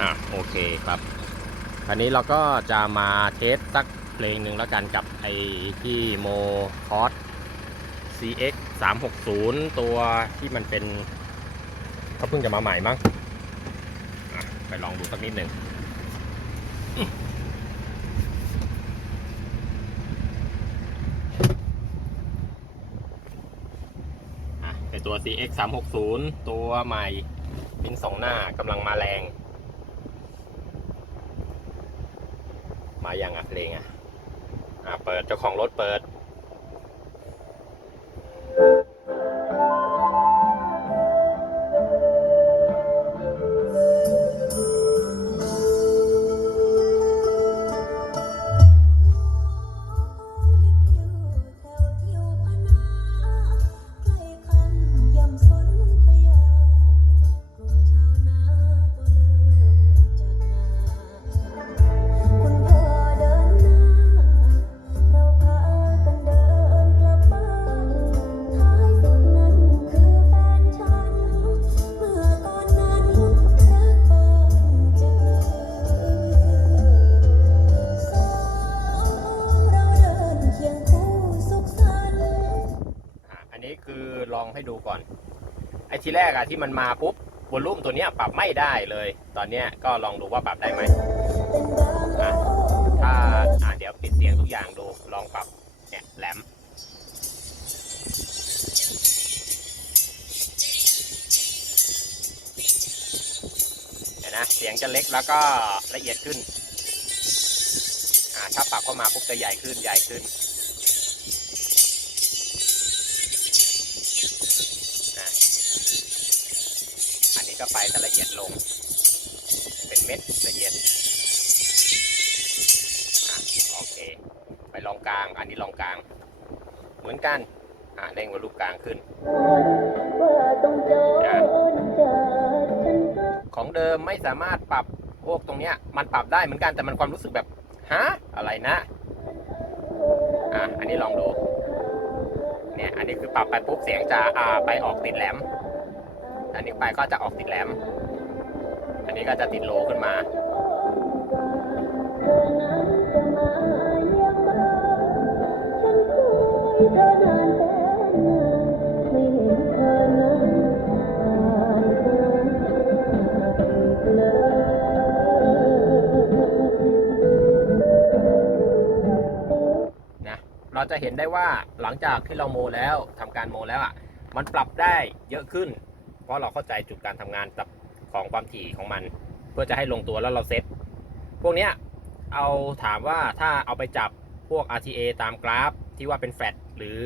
อะโอเคครับคราวนี้เราก็จะมาเทสสักเพลงหนึ่งแล้วกันกับไอ้ที่โมคอส CX 360ตัวที่มันเป็นเขาเพิ่งจะมาใหม่มั้งไปลองดูสักนิดหนึ่งอะเป็นตัว CX 360ตัวใหม่เป็นสองหน้ากำลังมาแรง มาอย่างอะเพลงอะอะเปิดเจ้าของรถเปิด ให้ดูก่อน ไอ้ทีแรกอะที่มันมาปุ๊บวอลลุ่มตัวเนี้ยปรับไม่ได้เลย ตอนเนี้ยก็ลองดูว่าปรับได้ไหมถ้าอ่าเดี๋ยวปิดเสียงทุกอย่างดู ลองปรับเนี่ยแหลมเห็นนะ เสียงจะเล็กแล้วก็ละเอียดขึ้น อ่า ถ้าปรับเข้ามาปุ๊บจะใหญ่ขึ้นใหญ่ขึ้น ก็ไปแต่ละเอียดลง เป็นเม็ดละเอียดอะโอเค ไปลองกลาง อันนี้ลองกลาง เหมือนกันอ่าเร่งวอลลุ่มกลางขึ้นของเดิมไม่สามารถปรับพวกตรงเนี้ย มันปรับได้เหมือนกันแต่มันความรู้สึกแบบฮะอะไรนะอะอันนี้ลองดูเนี่ยอันนี้คือปรับไปปุ๊บเสียงจะอ่าไปออกติดแหลม อันนี้ไปก็จะออกติดแหลม อันนี้ก็จะติดโลขึ้นมาเธอนั้นจะเห็นเธอนั้นผ่านมาเลยนะ เราจะเห็นได้ว่าหลังจากที่เราโมแล้วทำการโมแล้วอะ มันปรับได้เยอะขึ้น ราะเราเข้าใจจุดการทำงานกับของความถี่ของมัน เพื่อจะให้ลงตัวแล้วเราเซตพวกเนี้ยเอาถามว่าถ้าเอาไปจับพวก RTA ตามกราฟที่ว่าเป็นแฟลตหรือ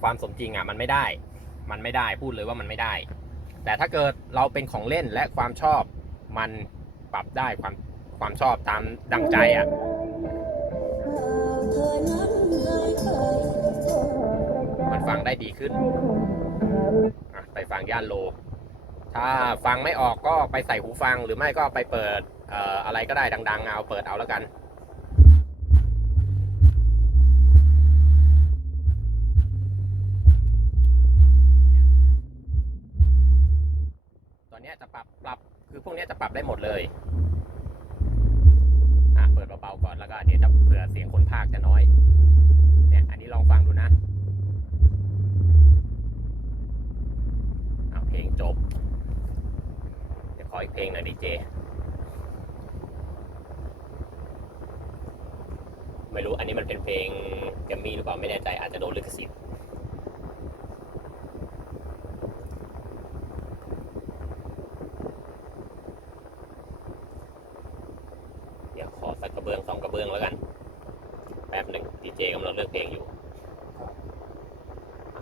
ความสมจริงอะมันไม่ได้ มันไม่ได้พูดเลยว่ามันไม่ได้ แต่ถ้าเกิดเราเป็นของเล่นและความชอบมันปรับได้ความความชอบตามดังใจอะเธอนั้นเลยเคยโทรกระมันฟังได้ดีขึ้น ไปฟังย่านโล ถ้าฟังไม่ออกก็ไปใส่หูฟังหรือไม่ก็ไปเปิดเอ่ออะไรก็ได้ดัง ๆ เอาเปิดเอาแล้วกันตอนเนี้ยจะปรับปรับคือพวกเนี้ยจะปรับได้หมดเลยอะเปิดเบาๆก่อนแล้วก็เดี๋ยวจะเผื่อเสียงคนภาคจะน้อย เนี่ยอันนี้ลองฟังดูนะ จบ เดี๋ยวขออีกเพลงหน่อยดีเจ ไม่รู้อันนี้มันเป็นเพลงแกมมี่หรือเปล่าไม่แน่ใจอาจจะโดนลิขสิทธิ์เดี๋ยวขอสักกระเบื้องสองกระเบื้องแล้วกัน แป๊บหนึ่งดีเจกำลังเลือกเพลงอยู่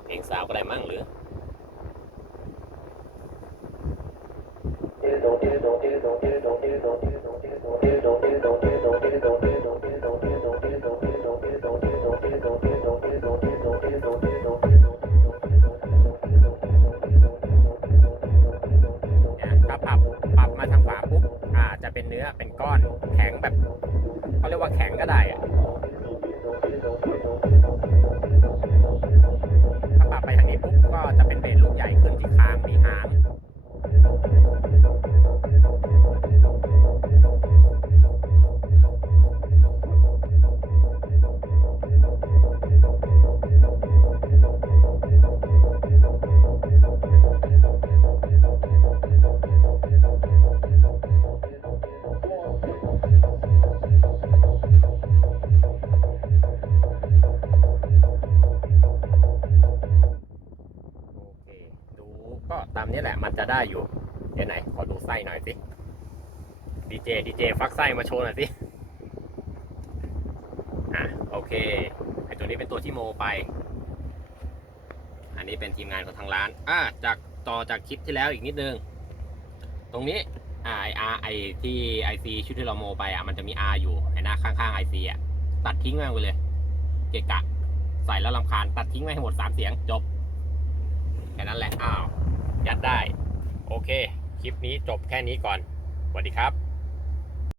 เพลงสาวก็ได้มั่งหรือ เนี่ย ถ้าปรับปรับมาทางขวาปุ๊บอ่าจะเป็นเนื้อเป็นก้อนแข็งแบบเขาเรียกว่าแข็งก็ได้อะถ้าปรับไปทางนี้ปุ๊บก็จะเป็นเบสลูกใหญ่ขึ้นที่คางมีหาง จะได้อยู่ เดี๋ยวไหน ขอดูไส้หน่อยสิดีเจดีเจฟักไส้มาโชว์หน่อยสิอะโอเคไอตัวนี้เป็นตัวที่โมไป อันนี้เป็นทีมงานของทางร้าน อะจากต่อจากคลิปที่แล้วอีกนิดนึง ตรงนี้อ่าไออาร์ไอที่ไอซีชุดที่เราโมไปอะมันจะมี R อยู่ไอหน้าข้างๆไอซีอะตัดทิ้งแม่งไปเลย เกะกะ ใส่แล้วลำคาญตัดทิ้งไว้ให้หมดสามเสียงจบแค่นั้นแหละอ้าวยัดได้ โอเค คลิปนี้จบแค่นี้ก่อนสวัสดีครับ